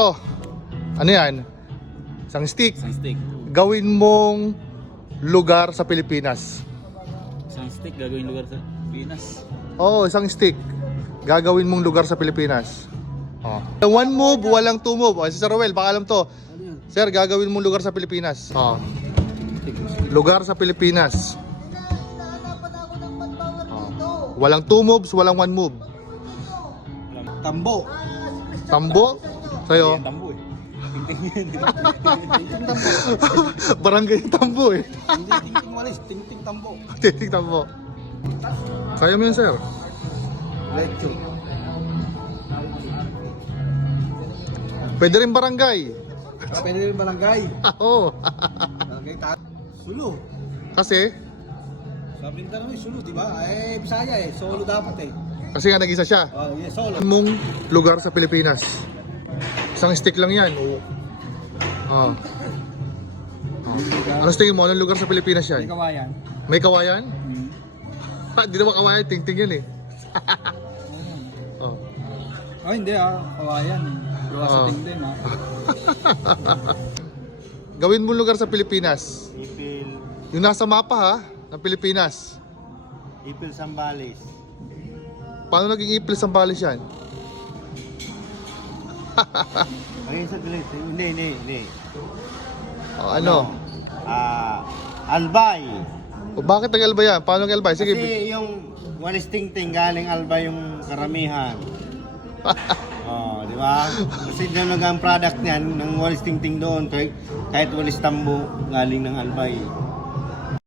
Ito. Ano yan? Isang stick. Isang stick. Gawin mong lugar sa Pilipinas. Isang stick gagawin lugar sa Pinas. Oo, isang stick. Gagawin mong lugar sa Pilipinas. Oh. One move, walang two move. Oh, si Sir Rowel, baka alam to. Sir, gagawin mong lugar sa Pilipinas. Oh. Lugar sa Pilipinas. Oh. Walang two moves, walang one move. Tambo. Tambo? Sa'yo? Yan, tambo eh. Tingting yan. Tingting tambo. Barangay Tambo eh. Hindi tingting walis, tingting tambo. Titik Tambo. Kaya mo yun, sir? Lecho. Pwede rin barangay. Pwede rin barangay. Oo. Barangay Sulu. Kasi? Sabi nila naman Sulu, di ba? Eh, Bisaya eh. Solo dapat eh. Kasi nga nag-isa siya. Oh, yeah, solo. Mong lugar sa Pilipinas. Isang stick lang yan. Oh. Ano tingin mo? Anong lugar sa Pilipinas yan? May kawayan. May kawayan? Ha, di naman kawayan. Ting-ting yan eh. Oh. Oh, hindi ah. Kawayan. Gawa sa tingting ah. Gawin mo lugar sa Pilipinas. Ipil, Yung nasa mapa ha, ng Pilipinas. Ipil Sambales. Paano naging ipil Sambales yan? Ay, saglit. Hindi. Oh, ano? Albay. O bakit nag-Albay yan? Paano nag-Albay? Sige. Kasi yung walis tingting galing Albay yung karamihan. Oh, di ba? Kasi doon ang product niyan ng walis tingting doon kahit walis tambo galing ng Albay.